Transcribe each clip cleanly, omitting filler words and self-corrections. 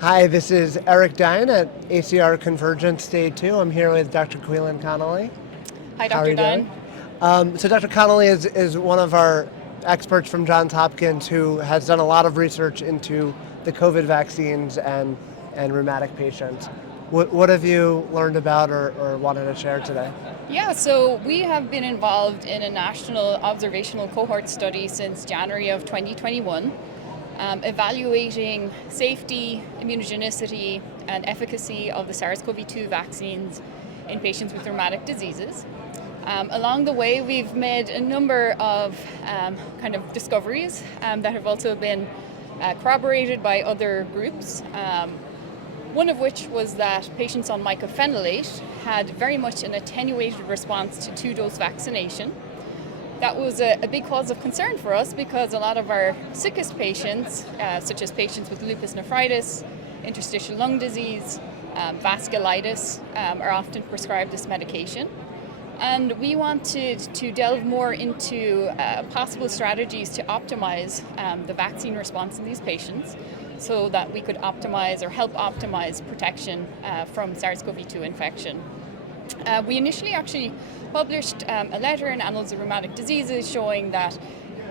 Hi, this is Eric Dein at ACR Convergence Day 2. I'm here with Dr. Caoilfhionn Connolly. Hi, How are Dr. you doing? Dein. So Dr. Connolly is one of our experts from Johns Hopkins who has done a lot of research into the COVID vaccines and rheumatic patients. What have you learned about or wanted to share today? Yeah, so we have been involved in a national observational cohort study since January of 2021, evaluating safety, immunogenicity, and efficacy of the SARS-CoV-2 vaccines in patients with rheumatic diseases. Along the way, we've made a number of kind of discoveries that have also been corroborated by other groups. One of which was that patients on mycophenolate had very much an attenuated response to two-dose vaccination. That was a big cause of concern for us because a lot of our sickest patients, such as patients with lupus nephritis, interstitial lung disease, vasculitis, are often prescribed this medication. And we wanted to delve more into possible strategies to optimize the vaccine response in these patients so that we could optimize or help optimize protection from SARS-CoV-2 infection. We initially actually published a letter in Annals of Rheumatic Diseases showing that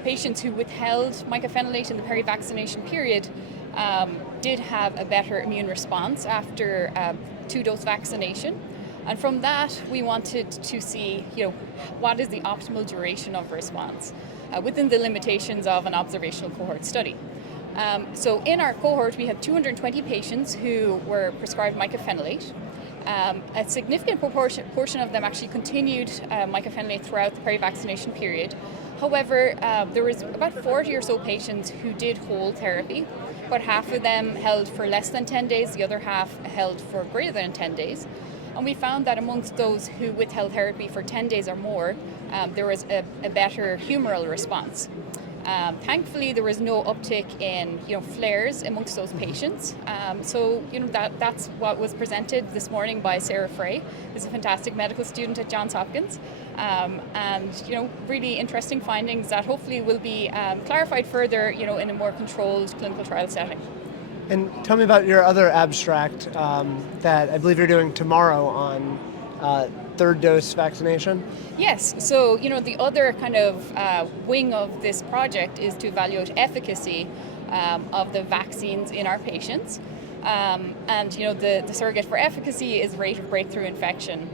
patients who withheld mycophenolate in the peri-vaccination period did have a better immune response after two-dose vaccination. And from that, we wanted to see, what is the optimal duration of response within the limitations of an observational cohort study. So in our cohort, we had 220 patients who were prescribed mycophenolate. A significant portion of them actually continued mycophenolate throughout the peri-vaccination period. However, there was about 40 or so patients who did hold therapy. About half of them held for less than 10 days, the other half held for greater than 10 days. And we found that amongst those who withheld therapy for 10 days or more, there was a better humoral response. Thankfully, there was no uptick in flares amongst those patients. So that's what was presented this morning by Sarah Frey, who's a fantastic medical student at Johns Hopkins, and really interesting findings that hopefully will be clarified further in a more controlled clinical trial setting. And tell me about your other abstract that I believe you're doing tomorrow on third dose vaccination. Yes, so the other kind of wing of this project is to evaluate efficacy of the vaccines in our patients. And the surrogate for efficacy is rate of breakthrough infection.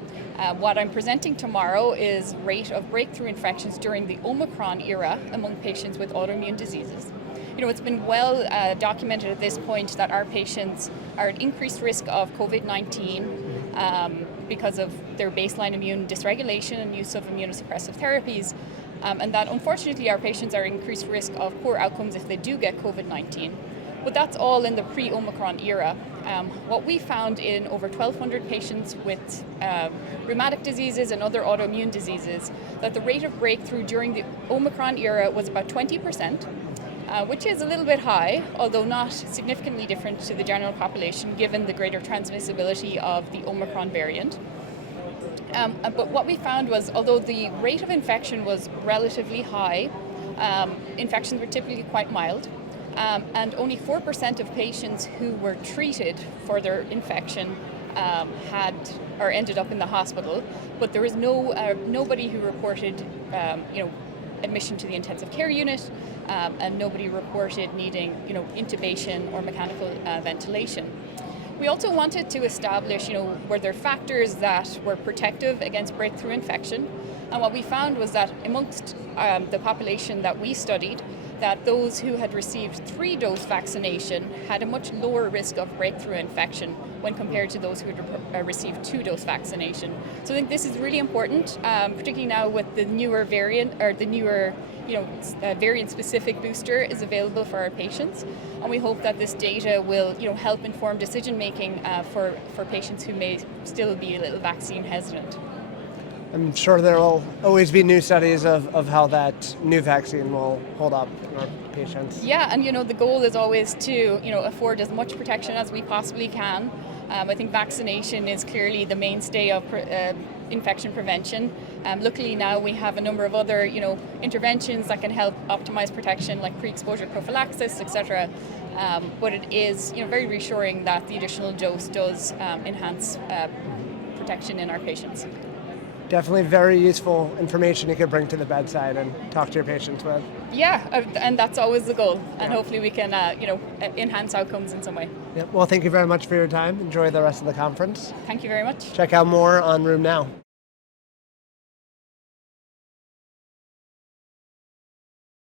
What I'm presenting tomorrow is rate of breakthrough infections during the Omicron era among patients with autoimmune diseases. It's been well documented at this point that our patients are at increased risk of COVID-19 because of their baseline immune dysregulation and use of immunosuppressive therapies, and that unfortunately our patients are at increased risk of poor outcomes if they do get COVID-19. But that's all in the pre-Omicron era. What we found in over 1,200 patients with rheumatic diseases and other autoimmune diseases, that the rate of breakthrough during the Omicron era was about 20%. Which is a little bit high, although not significantly different to the general population given the greater transmissibility of the Omicron variant. But what we found was, although the rate of infection was relatively high, infections were typically quite mild, and only 4% of patients who were treated for their infection had or ended up in the hospital, but there was nobody who reported admission to the intensive care unit, and nobody reported needing intubation or mechanical ventilation. We also wanted to establish were there factors that were protective against breakthrough infection, and what we found was that amongst the population that we studied, that those who had received 3-dose vaccination had a much lower risk of breakthrough infection when compared to those who had received 2-dose vaccination. So I think this is really important, particularly now with the newer variant, or the newer variant-specific booster is available for our patients, and we hope that this data will help inform decision-making for patients who may still be a little vaccine hesitant. I'm sure there will always be new studies of how that new vaccine will hold up in our patients. Yeah, and the goal is always to afford as much protection as we possibly can I think vaccination is clearly the mainstay of infection prevention. Luckily now we have a number of other, interventions that can help optimize protection, like pre-exposure prophylaxis, etc. But it is, very reassuring that the additional dose does enhance protection in our patients. Definitely very useful information you could bring to the bedside and talk to your patients with. Yeah, and that's always the goal. And hopefully we can, enhance outcomes in some way. Yep. Well, thank you very much for your time. Enjoy the rest of the conference. Thank you very much. Check out more on Room Now.